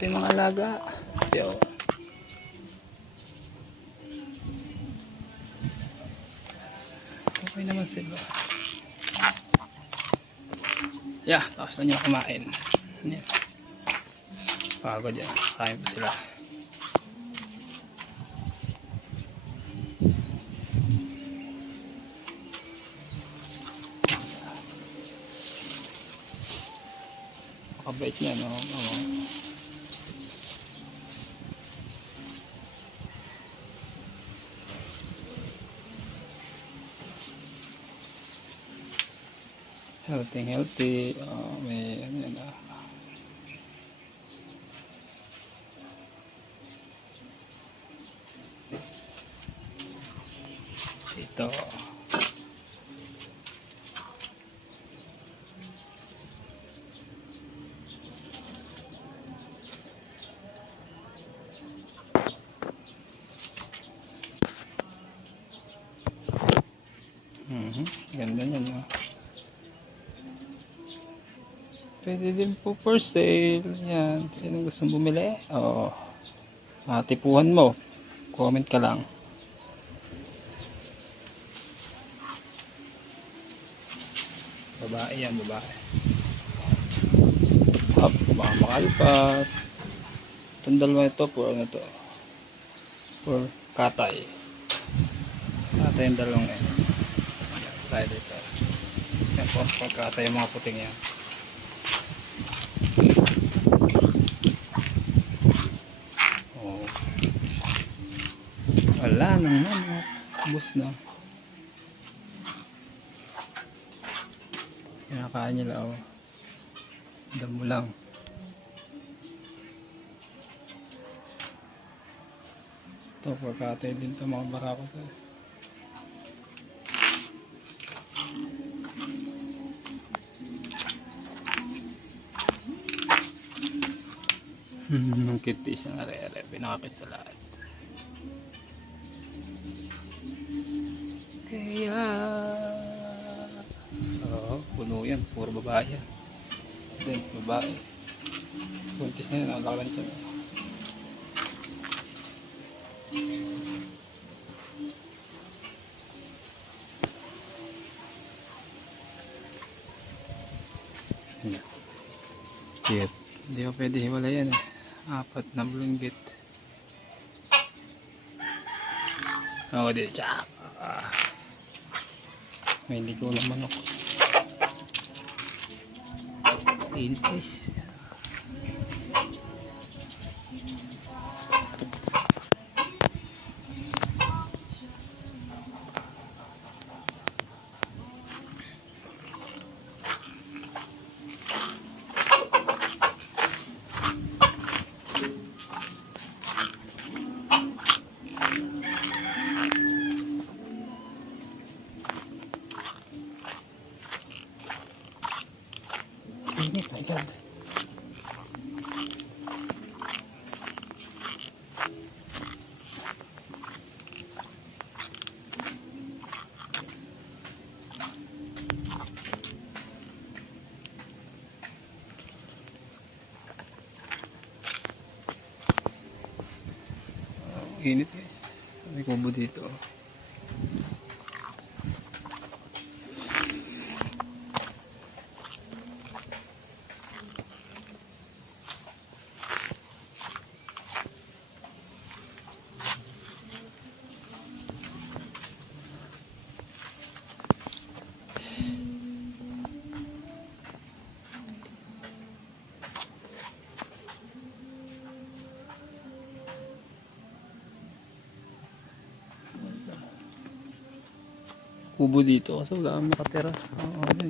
ating mga alaga. Yo. Okay naman sila. Yeah, tapos na nyo kumain. Yan. Pagod yan. Kain pa sila. Makabait niya, no? Oo. Healthy. May ano yan ah. Ito. Ganda niyan, no? Pwede din po for sale. Yan. Sino gusto bumili? Oo. Tipuhan mo. Comment ka lang. Babae yan, babae. Baka makalpas. Itong dalawa ito, for ano to? For katay. Katay yung dalawang yan. Tayo dito. Yan po, pagkatay yung mga puting yan. Oh. Wala nang manok. Bus na. Kinakain nila, oh. Damo lang. Ito, pagkatay din ito mga barako to. Ang kitis ng are-are, pinakakit sa lahat. Kaya puno yan, puro babae yan. Then babae buntis na yun, ang lakalan siya. Cute. Hindi ko pwede hiwala yan eh. 4 na bulunggit. Ako dito, tsak. May ligo ng manok. Init guys. Init, my God. Init guys. May kubo dito. Kubo dito kasi wala kang makatira.